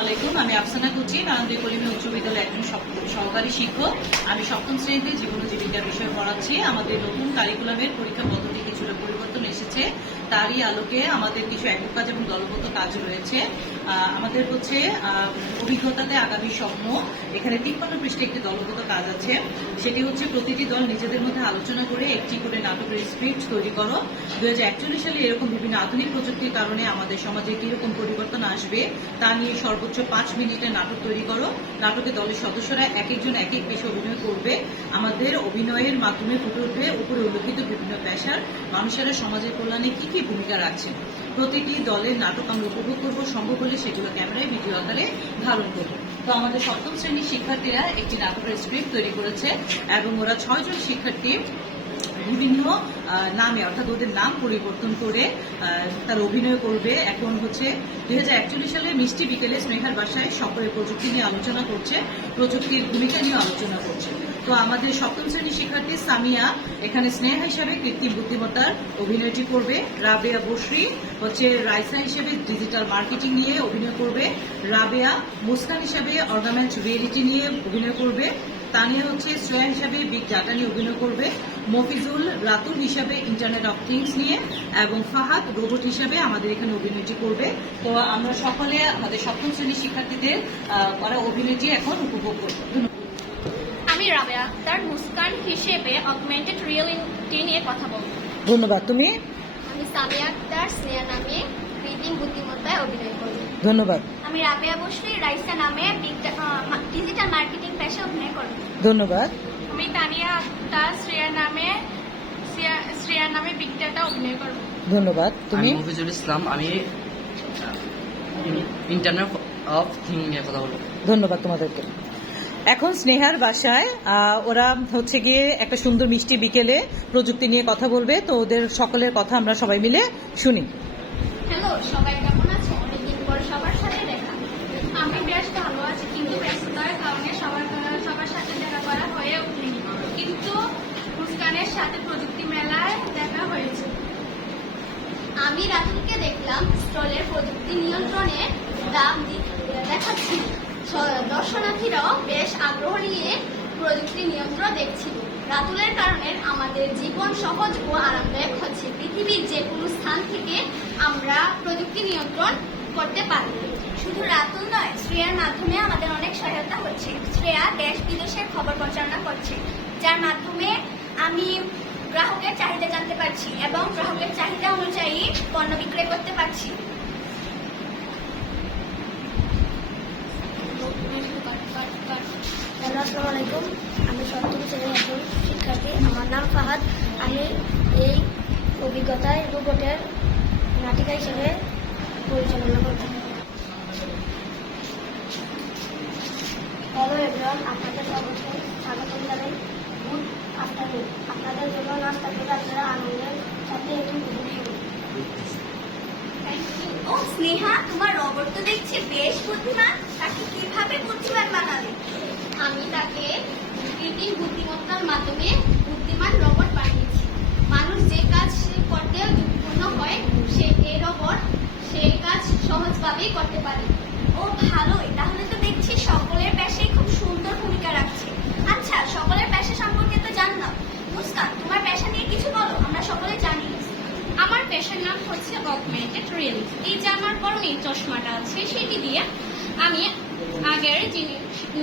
আলাইকুম। আমি আফসানা কুচি, নারায়ণদী কলিমী উচ্চ বিদ্যালয়ের একজন সহকারী শিক্ষক। আমি সপ্তম শ্রেণীতে জীবন ও জীবিকার বিষয় পড়াচ্ছি। আমাদের নতুন কারিকুলামের পরীক্ষা পদ্ধতি কিছুটা পরিবর্তন এসেছে, তারই আলোকে আমাদের কিছু একক কাজ এবং দলগত কাজ রয়েছে। আমাদের হচ্ছে অভিজ্ঞতাতে আগামী স্বপ্ন, এখানে 53 পৃষ্ঠে একটি দলগত কাজ আছে। সেটি হচ্ছে প্রতিটি দল নিজেদের মধ্যে আলোচনা করে একটি করে নাটকের স্ক্রিপ্ট তৈরি করো। 2041 সালে এরকম বিভিন্ন আধুনিক প্রযুক্তির কারণে আমাদের সমাজে কিরকম পরিবর্তন আসবে তা নিয়ে সর্বোচ্চ 5 মিনিটের নাটক তৈরি করো। নাটকে দলের সদস্যরা এক একজন এক এক পেশে অভিনয় করবে। আমাদের অভিনয়ের মাধ্যমে ফুটে উঠবে উপরে উল্লেখিত বিভিন্ন পেশার মানুষেরা সমাজের কল্যাণে কি কি ভূমিকা রাখছেন। প্রতিটি দলের নাটক আমরা উপভোগ করবো, সম্ভব হলে সেগুলো ক্যামেরায় ভিডিও আকারে ধারণ করবো। তো আমাদের সপ্তম শ্রেণীর শিক্ষার্থীরা একটি নাটকের স্ক্রিপ্ট তৈরি করেছে এবং ওরা 6 জন শিক্ষার্থী বিভিন্ন নামে, অর্থাৎ ওদের নাম পরিবর্তন করে তার অভিনয় করবে। এখন হচ্ছে 2041 সালে মিষ্টি বিকেলে স্নেহার বাসায় সকলে প্রযুক্তি নিয়ে আলোচনা করছে, প্রযুক্তির ভূমিকা নিয়ে আলোচনা করছে। তো আমাদের সপ্তম শ্রেণীর শিক্ষার্থী সামিয়া এখানে স্নেহা হিসাবে কৃত্রিম বুদ্ধিমত্তার অভিনয়টি করবে। রাবেয়া বসরি হচ্ছে রাইসা হিসেবে ডিজিটাল মার্কেটিং নিয়ে অভিনয় করবে। রাবেয়া মুস্কান হিসাবে অর্গামেন্ট রিয়েলিটি নিয়ে অভিনয় করবে। তানিয়া হচ্ছে শ্রেয়া হিসাবে বিগ ডাটা নিয়ে অভিনয় করবে। মফিজুল রাতুল হিসাবে ইন্টারনেট অফ থিংস নিয়ে এবং ফাহাদ রোবট হিসাবে আমাদের এখানে অভিনয়টি করবে। তো আমরা সকলে আমাদের সপ্তম শ্রেণীর শিক্ষার্থীদের করা অভিনয়টি এখন উপভোগ করব। আমি রাবেয়া তার মুস্কান হিসেবে অগমেন্টেড রিয়েলিটি নিয়ে কথা বলবো। ধন্যবাদ। তুমি? আমি সামিয়া আক্তার স্নেহা নামে কৃত্রিম বুদ্ধিমত্তায় অভিনয় করব। ধন্যবাদ। আমি রাবেয়া বসরি রাইসা নামে ডিজিটাল মার্কেটিং পেশায় অভিনয় করব। ধন্যবাদ। আমি তানিয়া আক্তার শ্রেয়া নামে বিগ ডাটা অভিনয় করব। ধন্যবাদ। তুমি? আমি মফিজুল ইসলাম, আমি ইন্টারনেট অফ থিং নিয়ে কথা বলবো। ধন্যবাদ তোমাদেরকে। এখন স্নেহার বাসায় ওরা হচ্ছে গিয়ে একটা সুন্দর মিষ্টি বিকেলে প্রযুক্তি নিয়ে কথা বলবে। তো ওদের সকলের কথা আমরা সবাই মিলে শুনি। হ্যালো, সবাই কেমন আছো? অনেকদিন পর সবার সাথে দেখা। আমি বেশ ভালো আছি, কিন্তু ব্যস্ততার কারণে সবার সাথে দেখা করা হয়ে ওঠেনি। কিন্তু মুস্কানের সাথে প্রযুক্তি মেলায় দেখা হয়েছে। আমি রাতুলকে দেখলাম স্টলের প্রযুক্তি নিয়ন্ত্রণে দাম দেখাচ্ছি। দর্শনার্থীরাও বেশ আগ্রহ নিয়ে প্রযুক্তি নিয়ন্ত্রণ দেখছিল। রাতুলের কারণে আমাদের জীবন সহজ ও আরামদায়ক হচ্ছে। পৃথিবীর যে কোনো স্থান থেকে আমরা প্রযুক্তি নিয়ন্ত্রণ করতে পারি। শুধু রাতুল নয়, শ্রেয়ার মাধ্যমে আমাদের অনেক সহায়তা হচ্ছে। শ্রেয়া দেশ বিদেশের খবর প্রচারণা করছে, যার মাধ্যমে আমি গ্রাহকের চাহিদা জানতে পারছি এবং গ্রাহকের চাহিদা অনুযায়ী পণ্য বিক্রয় করতে পারছি। আসসালামু আলাইকুম। আমি সপ্তম শ্রেণীর একজন শিক্ষার্থী। আমার নাম ফাহাদ। আমি এই অভিজ্ঞতায় রোবটের নাটিকা হিসেবে পরিচালনা করছি। হ্যালো এভরিওয়ান, আপনাদের সবাইকে স্বাগত জানাই। Good afternoon. আপনাদের জন্য নাস্তা করে আপনারা আনন্দের সাথে একটি উপভোগ করুন। ও স্নেহা, তোমার রোবট তো দেখছি বেশ বুদ্ধিমান। তাকে কিভাবে বুদ্ধিমান বানালে? আমি তাকে কৃত্রিম বুদ্ধিমত্তার মাধ্যমে বুদ্ধিমান রোবট বানিয়েছি। মানুষ যে কাজ করতে যুক্তিপূর্ণ হয়, এই রোবট সেই কাজ সহজভাবেই করতে পারে। ও ভালোই, তাহলে তো দেখছি সকলের পেশায় খুব সুন্দর ভূমিকা রাখছে। আচ্ছা, সকলের পেশা সম্পর্কে তো জানলাম। মুস্কান, তোমার পেশা নিয়ে কিছু বলো, আমরা সকলে জানি। আমার পেশার নাম হচ্ছে অগমেন্টেড রিয়েলিটি। এই যে আমার পরনে এই চশমাটা আছে, সেটি দিয়ে আমি আগের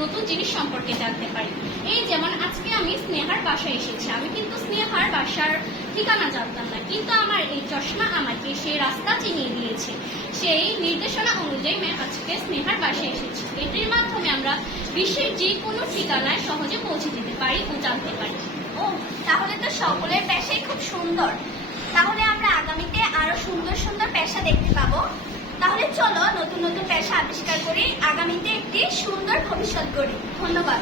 নতুন জিনিস সম্পর্কে জানতে পারি। এই যেমন আজকে আমি স্নেহার বাসায় এসেছি। আমি কিন্তু স্নেহার বাসার ঠিকানা জানতাম না, কিন্তু আমার এই চশমা আমাকে সেই রাস্তা চিনিয়ে দিয়েছে। সেই নির্দেশনা অনুযায়ী আমি আজকে স্নেহার বাসায় এসেছি। এটির মাধ্যমে আমরা বিশ্বের যে কোনো ঠিকানায় সহজে পৌঁছে যেতে পারি ও জানতে পারি। ও, তাহলে তো সকলের পেশাই খুব সুন্দর। তাহলে আমরা আগামীতে আরো সুন্দর সুন্দর পেশা দেখতে পাবো। তাহলে চলো নতুন নতুন পেশা আবিষ্কার করি, আগামীতে একটি সুন্দর ভবিষ্যৎ গড়ি। ধন্যবাদ।